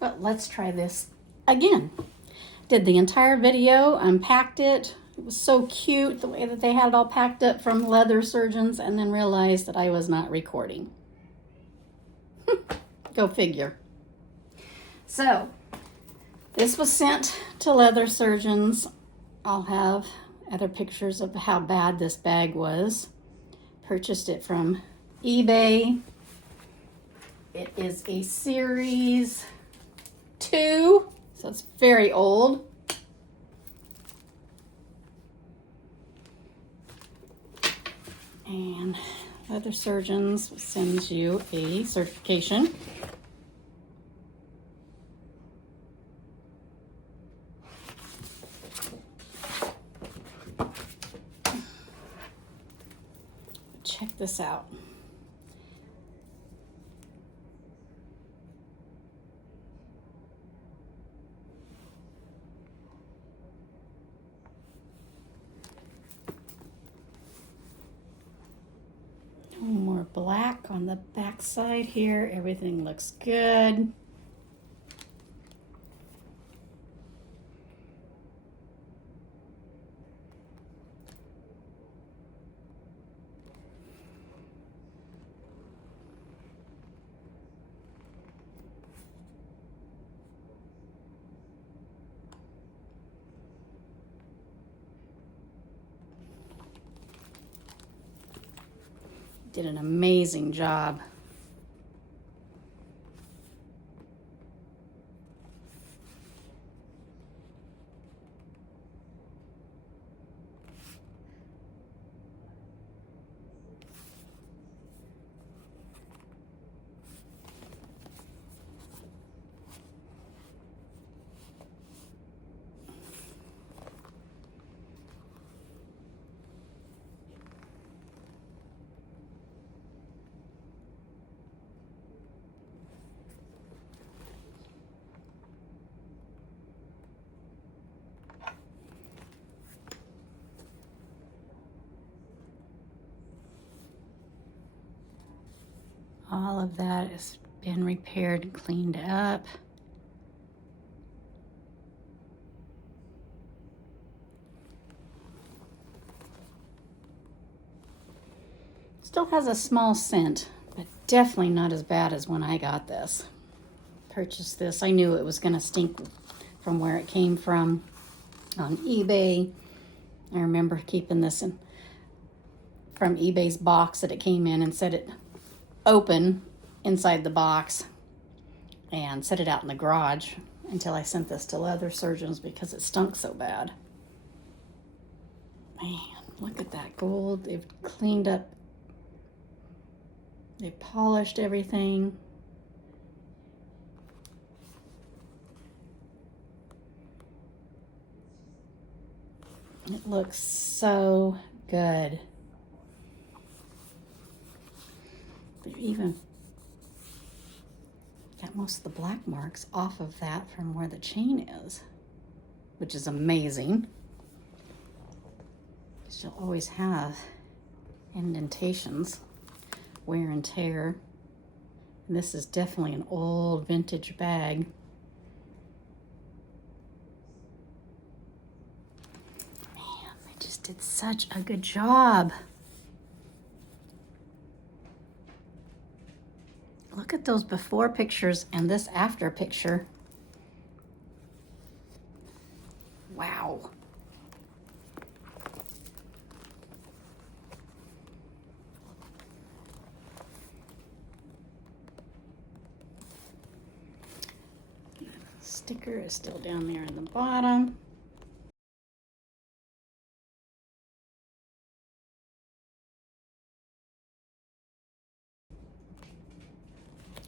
But let's try this again. Did the entire video, unpacked it. It was so cute the way that they had it all packed up from leather surgeons, and then realized that I was not recording. Go figure. So this was sent to leather surgeons. I'll have other pictures of how bad this bag was. Purchased it from eBay. It is a series 2, so it's very old. And leather surgeons sends you a certification. Check this out. More black on the back side here. Everything looks good. Did an amazing job. All of that has been repaired and cleaned up. Still has a small scent, but definitely not as bad as when I got this. Purchased this. I knew it was going to stink from where it came from on eBay. I remember keeping this from eBay's box that it came in, and set it open inside the box and set it out in the garage until I sent this to leather surgeons because it stunk so bad. Man, look at that gold. They've cleaned up. They polished everything. It looks so good. They've even got most of the black marks off of that from where the chain is, which is amazing. You'll always have indentations, wear and tear. And this is definitely an old vintage bag. Man, they just did such a good job. Look at those before pictures and this after picture. Wow. Sticker is still down there in the bottom.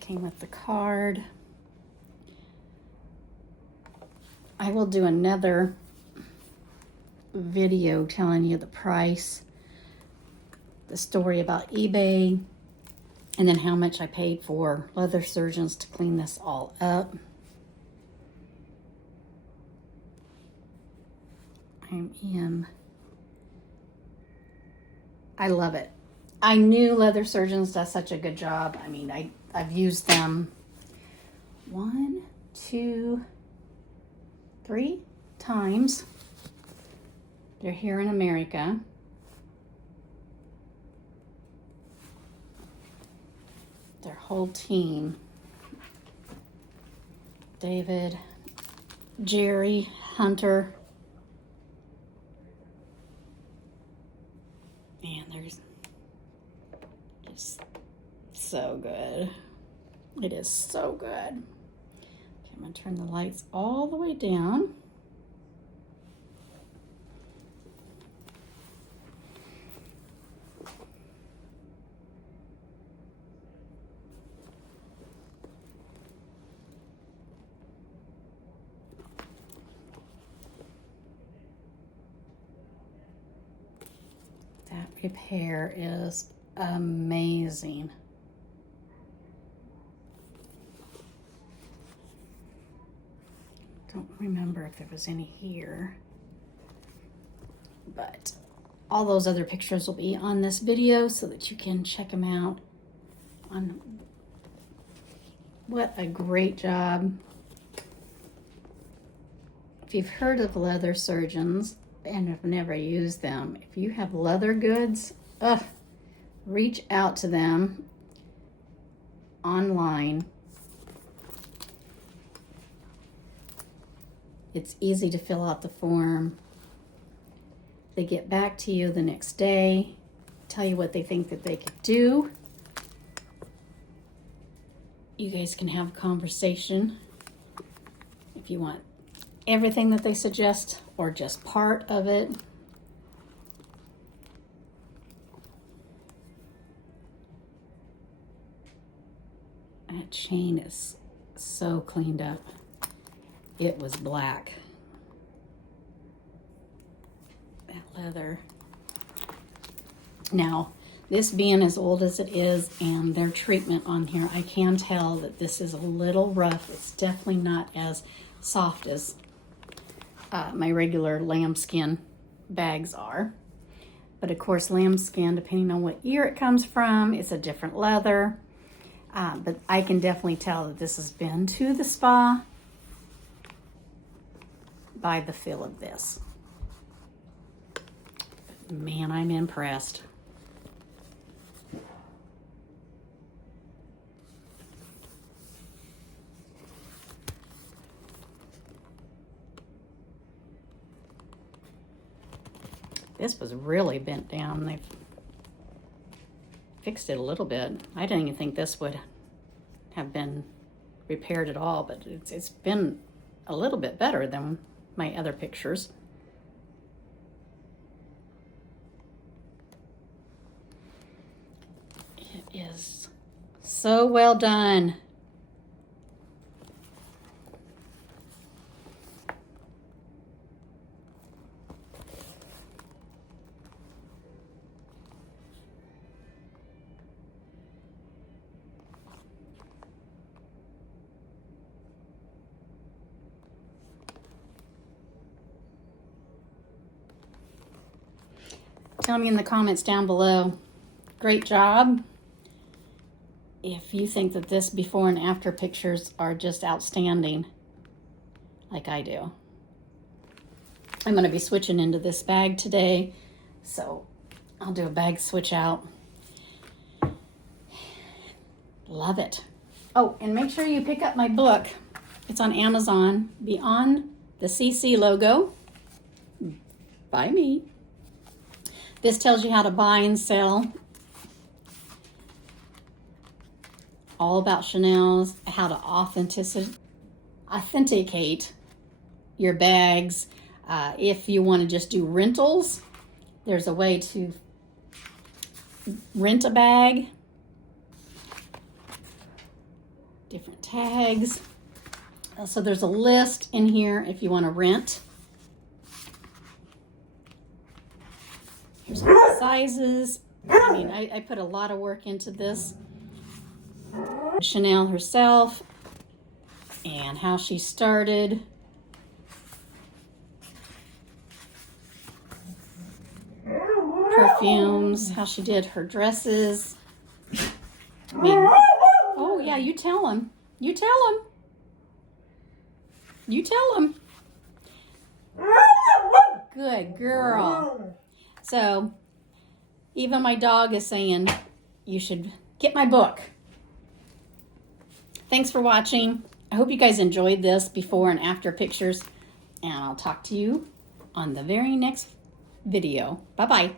Came with the card. I will do another video telling you the price, the story about eBay, and then how much I paid for leather surgeons to clean this all up. I love it. I knew leather surgeons does such a good job. I mean, I've used them 1, 2, 3 times. They're here in America. Their whole team. David, Jerry, Hunter. Man, they're just so good. It is so good. Okay, I'm gonna turn the lights all the way down. That repair is amazing. Don't remember if there was any here, but all those other pictures will be on this video so that you can check them out. What a great job. If you've heard of leather surgeons and have never used them, if you have leather goods, reach out to them online. It's easy to fill out the form. They get back to you the next day, tell you what they think that they could do. You guys can have a conversation if you want everything that they suggest or just part of it. That chain is so cleaned up. It was black. That leather. Now, this being as old as it is and their treatment on here, I can tell that this is a little rough. It's definitely not as soft as my regular lambskin bags are. But of course, lambskin, depending on what year it comes from, it's a different leather. But I can definitely tell that this has been to the spa by the feel of this. Man, I'm impressed. This was really bent down. They've fixed it a little bit. I didn't even think this would have been repaired at all, but it's been a little bit better than my other pictures. It is so well done. Tell me in the comments down below. Great job. If you think that this before and after pictures are just outstanding, like I do. I'm going to be switching into this bag today, so I'll do a bag switch out. Love it. Oh, and make sure you pick up my book. It's on Amazon, Beyond the CC logo, by me. This tells you how to buy and sell. All about Chanel's, how to authenticate your bags. If you want to just do rentals, there's a way to rent a bag. Different tags. So there's a list in here if you want to rent. Here's all the sizes. I mean, I put a lot of work into this. Chanel herself and how she started. Perfumes, how she did her dresses. I mean, oh yeah, you tell them. You tell them. You tell him. Good girl. So, even my dog is saying, you should get my book. Thanks for watching. I hope you guys enjoyed this before and after pictures. And I'll talk to you on the very next video. Bye-bye.